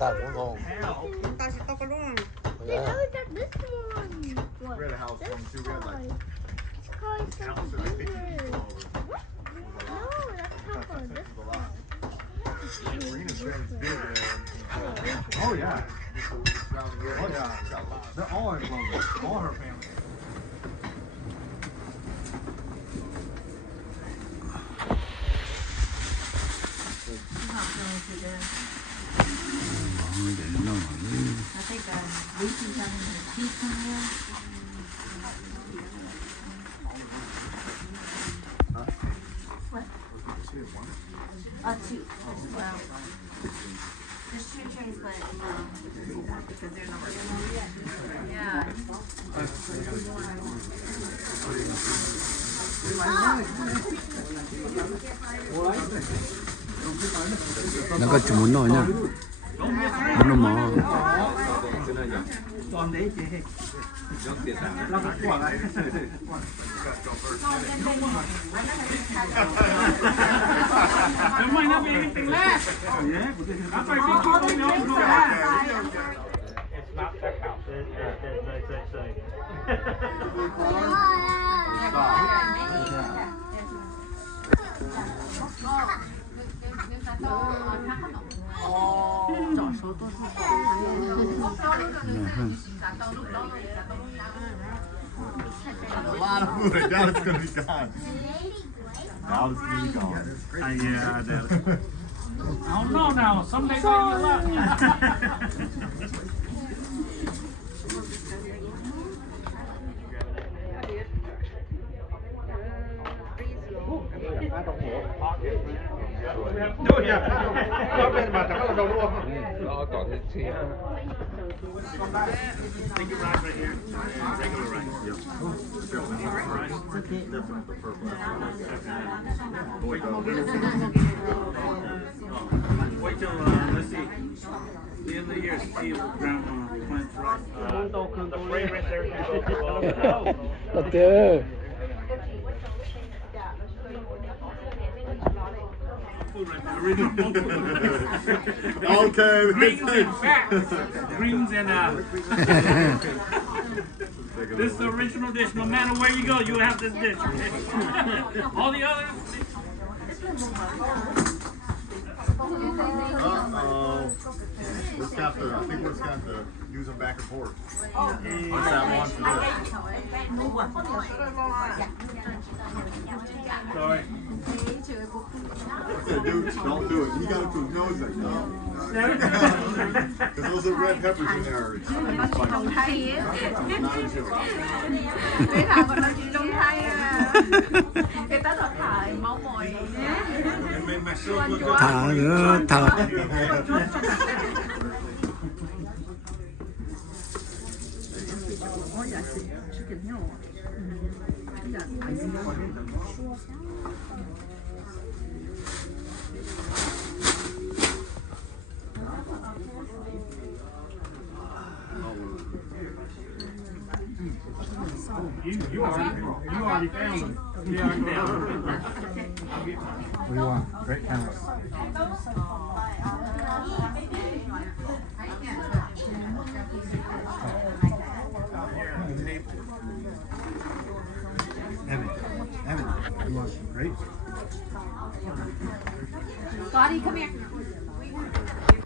tại cũng ngon. Ta sẽ có cái đúng không? Yeah. We had a house one too. We had like house and like 50 people all over. No, that's not for this one. Serena's family's big, man. Oh yeah. Oh yeah. They're all in Clovis. All her family. Để nó I think Lucy's having her tea come in. What? Two. Well, there's 2 trays, but because they're not working. Yeah. nó có muốn rồi nha, muốn nó mò. There might not be anything left. I might be keeping on going. It's not that house. A lot of food. I doubt it's gonna be gone. Doubt it's gonna be gone. Yeah, I doubt it. I don't know now. Someday maybe a Think it right here. Regular rice. Wait till, let's see, the end of the year, see if grandma plants rice. The fragrance there. 어때? Okay. Greens and fats. Greens and this is the original dish. No matter where you go, you'll have this dish. All the others. Uh-oh. We're just got to, I think we're just going to use them back and forth. Let's have one for this. Sorry. I said, dude, don't do it. He got it to his nose like, no. Because those are red peppers in there. It's like, not a joke. Người thảo còn nói chuyện trong Thái à. Người ta thật thải máu mồi. It made myself look good. Thả nữa, thả. You already found them. You already found them. What do you want? Great camera. Evan, you want some grapes?